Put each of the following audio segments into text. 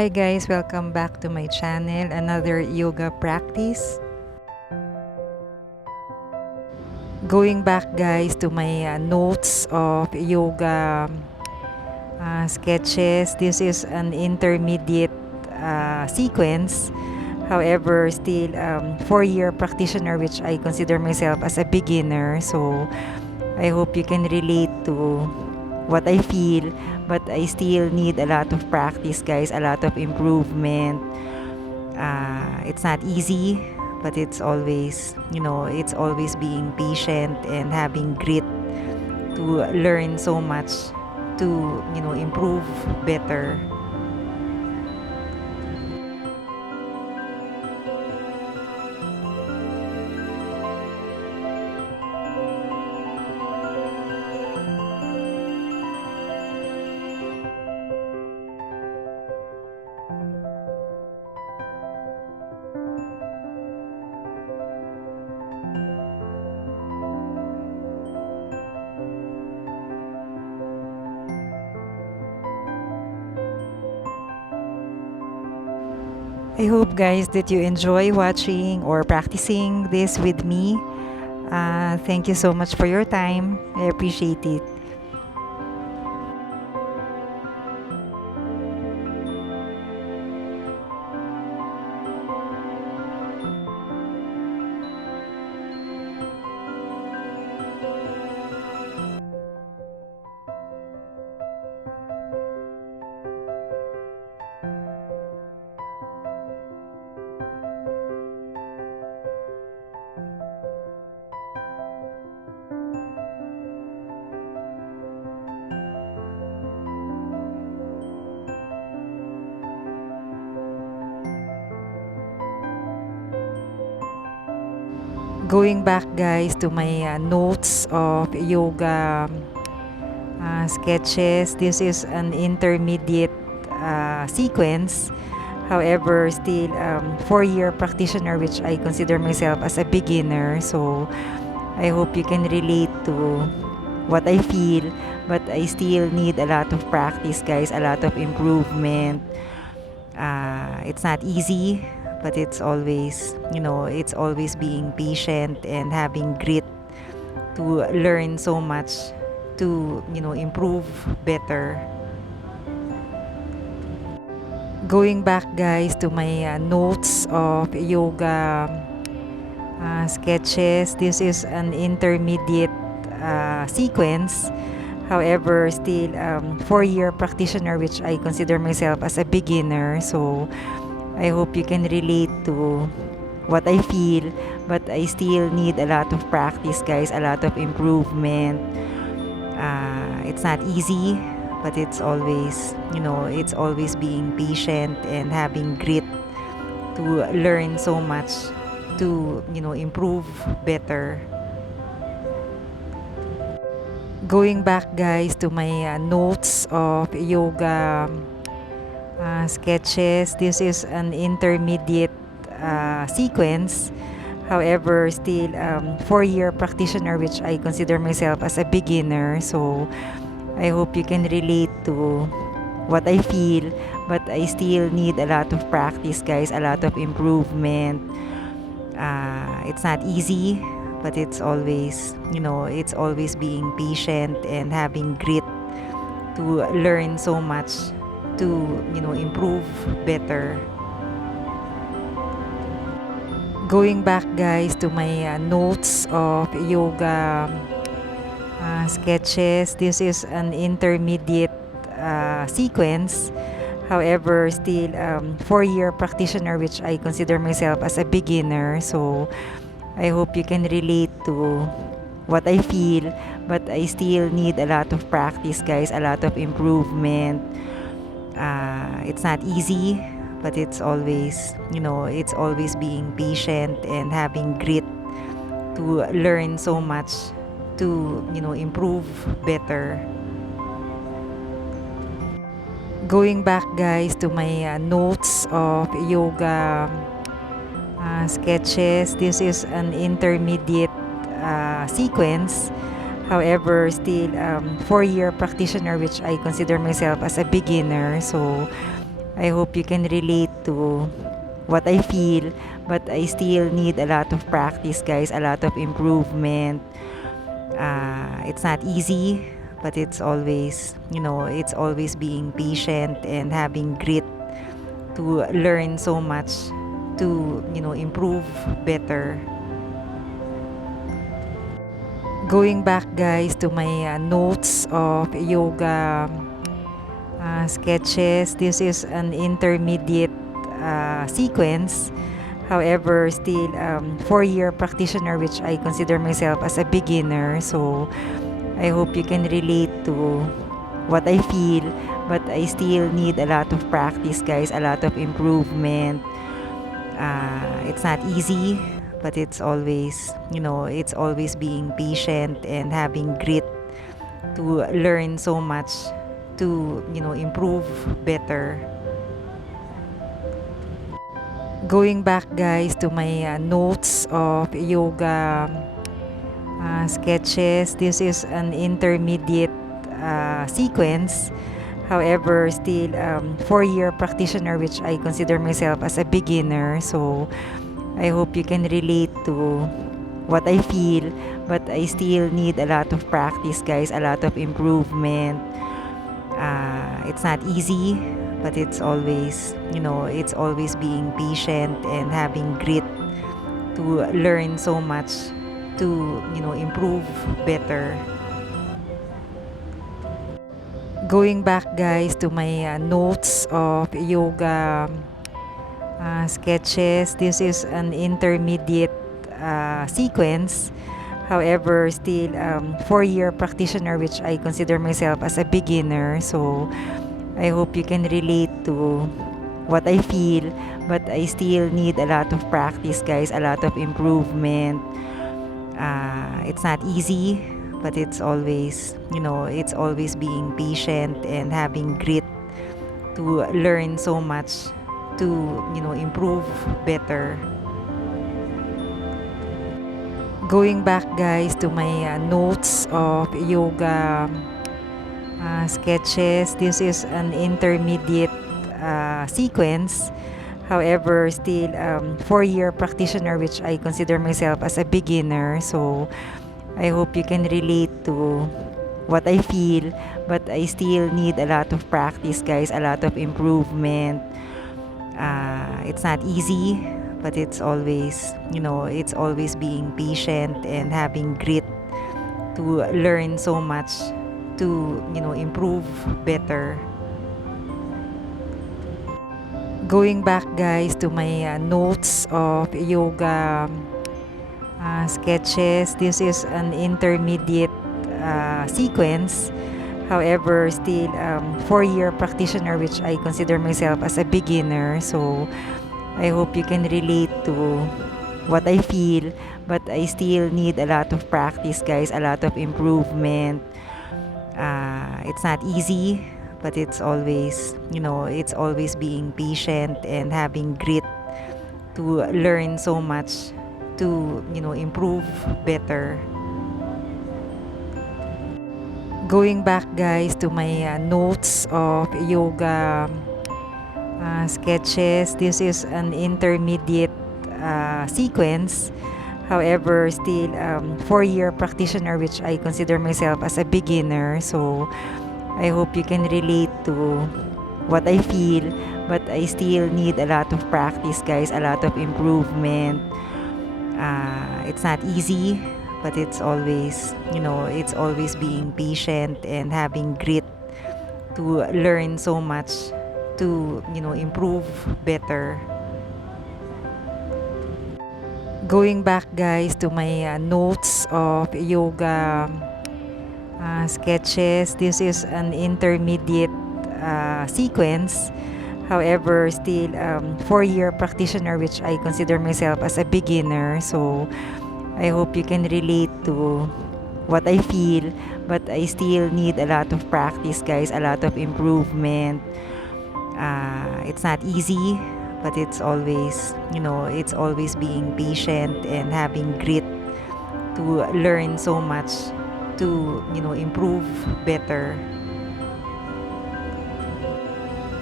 Hi guys, welcome back to my channel. Another yoga practice. Going back guys to my notes of yoga sketches. This is an intermediate sequence. However, still 4-year practitioner, which I consider myself as a beginner. So I hope you can relate to what I feel, but I still need a lot of practice, guys, a lot of improvement. It's not easy, but it's always, it's always being patient and having grit to learn so much to, improve better. I hope guys that you enjoy watching or practicing this with me. Thank you so much for your time. I appreciate it. Going back guys to my notes of yoga sketches. This is an intermediate sequence. However, still 4-year practitioner, which I consider myself as a beginner. So I hope you can relate to what I feel, but I still need a lot of practice, guys, a lot of improvement. It's not easy, but it's always, it's always being patient and having grit to learn so much to, improve better. Going back guys to my notes of yoga sketches. This is an intermediate sequence. However, still 4-year practitioner, which I consider myself as a beginner. So I hope you can relate to what I feel, but I still need a lot of practice, guys, a lot of improvement. It's not easy, but it's always, it's always being patient and having grit to learn so much to, improve better. Going back guys to my notes of yoga sketches. This is an intermediate sequence. However, still 4-year practitioner, which I consider myself as a beginner. So I hope you can relate to what I feel, but I still need a lot of practice, guys, a lot of improvement. It's not easy, but it's always, it's always being patient and having grit to learn so much to, improve better. Going back guys to my notes of yoga sketches. This is an intermediate sequence. However, still 4-year practitioner, which I consider myself as a beginner. So I hope you can relate to what I feel, but I still need a lot of practice, guys, a lot of improvement. It's not easy, but it's always, it's always being patient and having grit to learn so much to, improve better. Going back guys to my notes of yoga sketches. This is an intermediate sequence. However, still 4-year practitioner, which I consider myself as a beginner. So I hope you can relate to what I feel, but I still need a lot of practice, guys, a lot of improvement. It's not easy, but it's always, it's always being patient and having grit to learn so much to, improve better. Going back, guys, to my notes of yoga sketches, this is an intermediate sequence. However, still 4-year practitioner, which I consider myself as a beginner. So I hope you can relate to what I feel, but I still need a lot of practice, guys, a lot of improvement. It's not easy, but it's always, it's always being patient and having grit to learn so much to, improve better. Going back, guys, to my notes of yoga sketches, this is an intermediate sequence. However, still 4-year practitioner, which I consider myself as a beginner. So I hope you can relate to what I feel, but I still need a lot of practice, guys, a lot of improvement. It's not easy, but it's always, it's always being patient and having grit to learn so much to, improve better. Going back, guys, to my notes of yoga sketches, this is an intermediate sequence. However, still 4-year practitioner, which I consider myself as a beginner. So I hope you can relate to what I feel, but I still need a lot of practice, guys, a lot of improvement. It's not easy, but it's always, it's always being patient and having grit to learn so much to, improve better. Going back, guys, to my notes of yoga sketches, this is an intermediate sequence. However, still 4-year practitioner, which I consider myself as a beginner. So I hope you can relate to what I feel, but I still need a lot of practice, guys, a lot of improvement. It's not easy, but it's always, it's always being patient and having grit to learn so much to, improve better. Going back, guys, to my notes of yoga sketches, this is an intermediate sequence. However, still 4-year practitioner, which I consider myself as a beginner. So I hope you can relate to what I feel, but I still need a lot of practice, guys, a lot of improvement. It's not easy, but it's always, it's always being patient and having grit to learn so much to, improve better. Going back, guys, to my notes of yoga sketches, this is an intermediate sequence. However, still 4-year practitioner, which I consider myself as a beginner. So I hope you can relate to what I feel, but I still need a lot of practice, guys, a lot of improvement. It's not easy, but it's always, it's always being patient and having grit to learn so much to, improve better. Going back, guys, to my notes of yoga sketches, this is an intermediate sequence. However, still 4-year practitioner, which I consider myself as a beginner. So I hope you can relate to what I feel, but I still need a lot of practice, guys, a lot of improvement. It's not easy, but it's always, it's always being patient and having grit to learn so much to, improve better.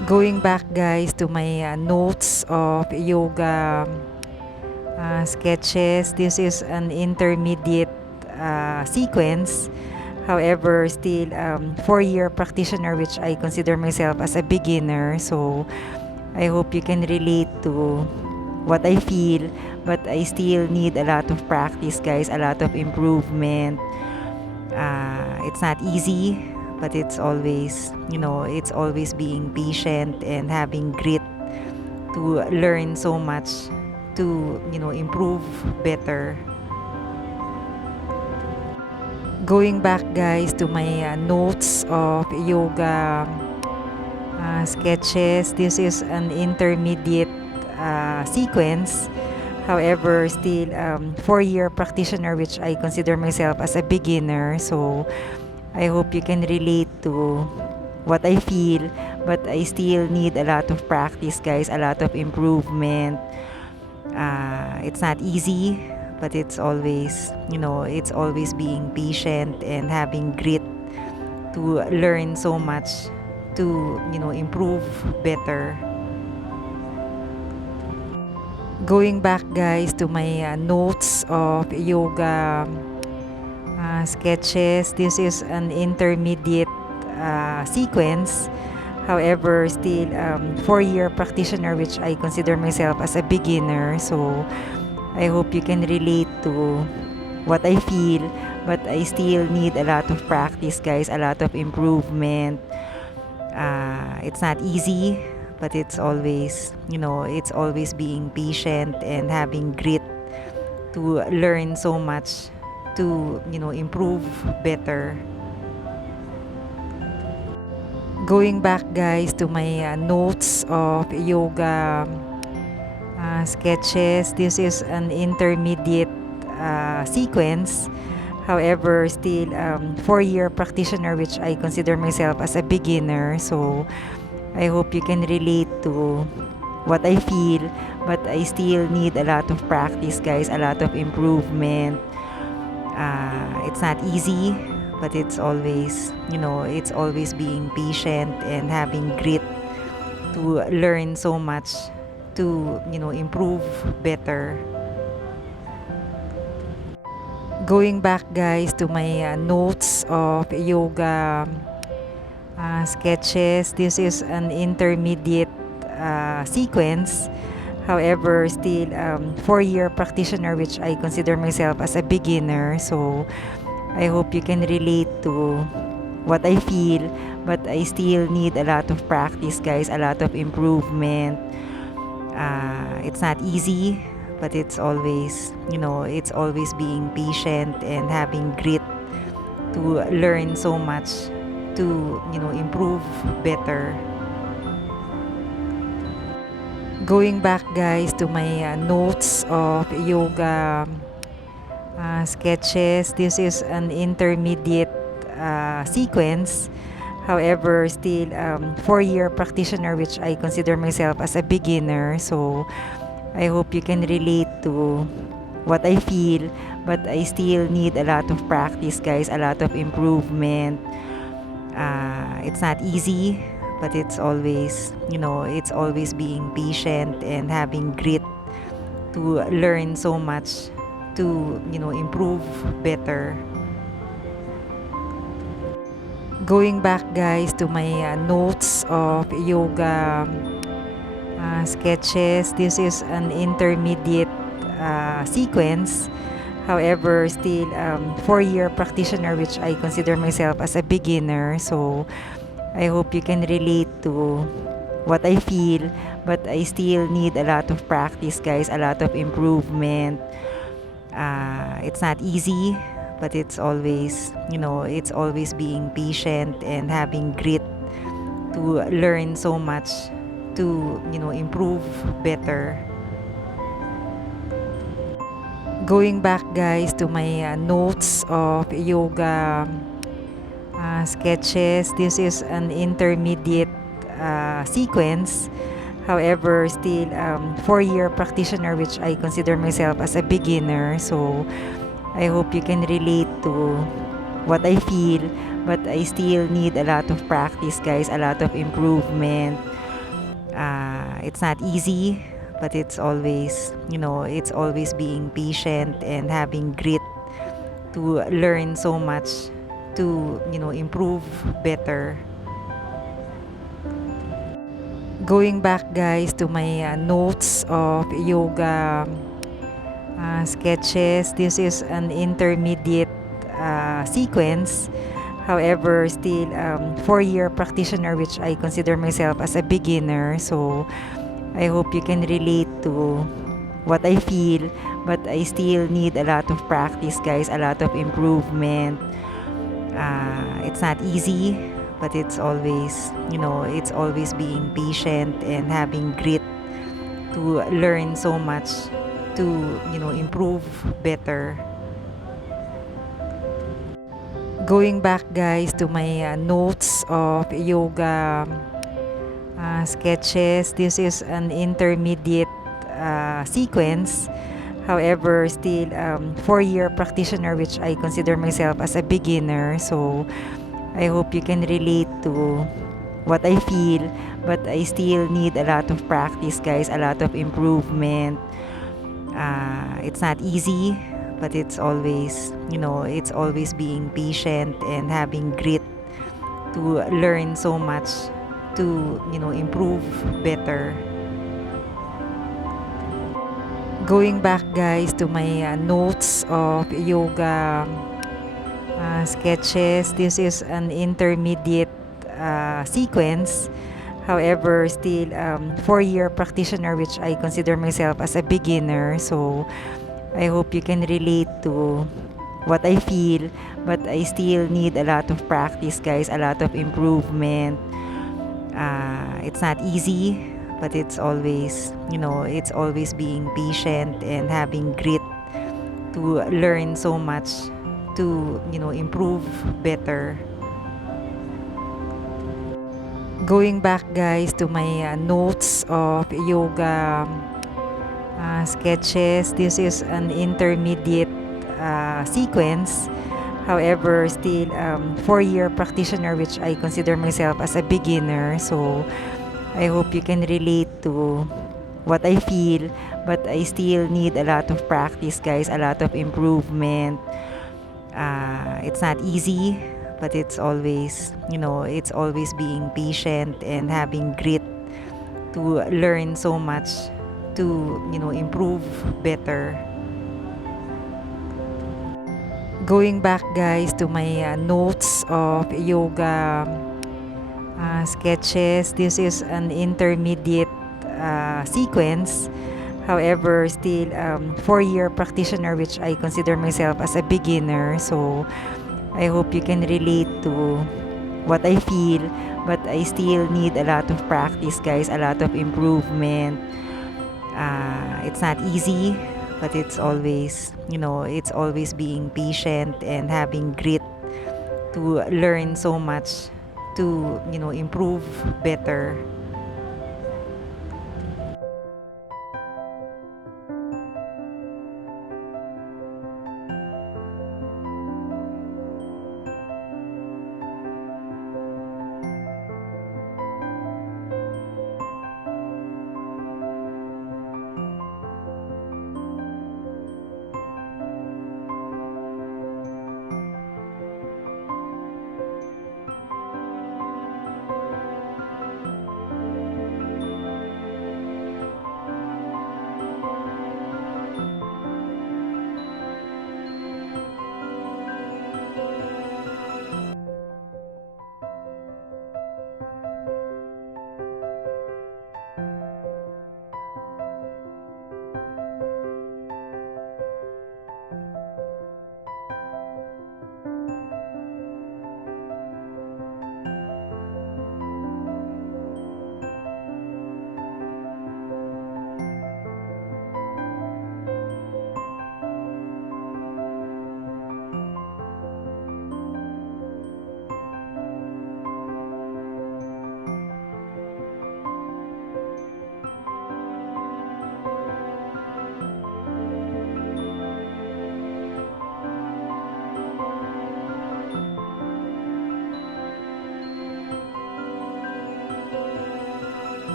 Going back, guys, to my notes of yoga sketches, this is an intermediate sequence. However, still 4-year practitioner, which I consider myself as a beginner. So I hope you can relate to what I feel, but I still need a lot of practice, guys, a lot of improvement. It's not easy, but it's always, it's always being patient and having grit to learn so much to, improve better. Going back, guys, to my notes of yoga sketches, this is an intermediate sequence. However, still 4-year practitioner, which I consider myself as a beginner. So I hope you can relate to what I feel, but I still need a lot of practice, guys, a lot of improvement. It's not easy, but it's always, it's always being patient and having grit to learn so much to, improve better. Going back, guys, to my notes of yoga sketches, this is an intermediate sequence. However, still 4-year practitioner, which I consider myself as a beginner. So I hope you can relate to what I feel, but I still need a lot of practice, guys, a lot of improvement. It's not easy, but it's always, it's always being patient and having grit to learn so much to, improve better. Going back, guys, to my notes of yoga sketches, this is an intermediate sequence. However, still 4-year practitioner, which I consider myself as a beginner. So I hope you can relate to what I feel, but I still need a lot of practice, guys, a lot of improvement. It's not easy, but it's always, it's always being patient and having grit to learn so much to, improve better. Going back, guys, to my notes of yoga sketches, this is an intermediate sequence. However, still 4-year practitioner, which I consider myself as a beginner. So I hope you can relate to what I feel, but I still need a lot of practice, guys, a lot of improvement. It's not easy, but it's always, it's always being patient and having grit to learn so much to, improve better. Going back, guys, to my notes of yoga sketches, this is an intermediate sequence. However, still 4-year practitioner, which I consider myself as a beginner. So I hope you can relate to what I feel, but I still need a lot of practice, guys, a lot of improvement. It's not easy, but it's always, it's always being patient and having grit to learn so much to, improve better. Going back, guys, to my notes of yoga sketches, this is an intermediate sequence. However, still 4-year practitioner, which I consider myself as a beginner. So I hope you can relate to what I feel, but I still need a lot of practice, guys, a lot of improvement. It's not easy, but it's always, it's always being patient and having grit to learn so much to, improve better. Going back, guys, to my notes of yoga sketches, this is an intermediate sequence. However, still 4-year practitioner, which I consider myself as a beginner. So I hope you can relate to what I feel, but I still need a lot of practice, guys, a lot of improvement. It's not easy, but it's always being patient and having grit to learn so much to, improve better. Going back, guys, to my notes of yoga sketches, this is an intermediate sequence. However, still 4-year practitioner, which I consider myself as a beginner. So I hope you can relate to what I feel, but I still need a lot of practice, guys, a lot of improvement. It's not easy, but it's always being patient and having grit to learn so much to, improve better. Going back, guys, to my notes of yoga sketches, this is an intermediate sequence. However, still 4-year practitioner, which I consider myself as a beginner. So I hope you can relate to what I feel, but I still need a lot of practice, guys, a lot of improvement. It's not easy, but it's always being patient and having grit to learn so much to, improve better. Going back, guys, to my notes of yoga sketches, this is an intermediate sequence. However, still 4-year practitioner, which I consider myself as a beginner. So I hope you can relate to what I feel, but I still need a lot of practice, guys, a lot of improvement. It's not easy, but it's always being patient and having grit to learn so much to, improve better. Going back, guys, to my notes of yoga sketches, this is an intermediate sequence. However, still 4-year practitioner, which I consider myself as a beginner. So I hope you can relate to what I feel, but I still need a lot of practice, guys, a lot of improvement. It's not easy, but it's always being patient and having grit to learn so much to, improve better. Going back, guys, to my notes of yoga sketches, this is an intermediate sequence. However, still 4-year practitioner, which I consider myself as a beginner. So I hope you can relate to what I feel, but I still need a lot of practice, guys, a lot of improvement. It's not easy, but it's always being patient and having grit to learn so much to, improve better.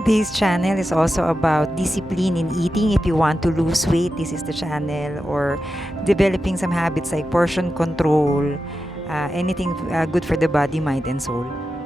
This channel is also about discipline in eating. If you want to lose weight, this is the channel. Or developing some habits like portion control, anything good for the body, mind, and soul.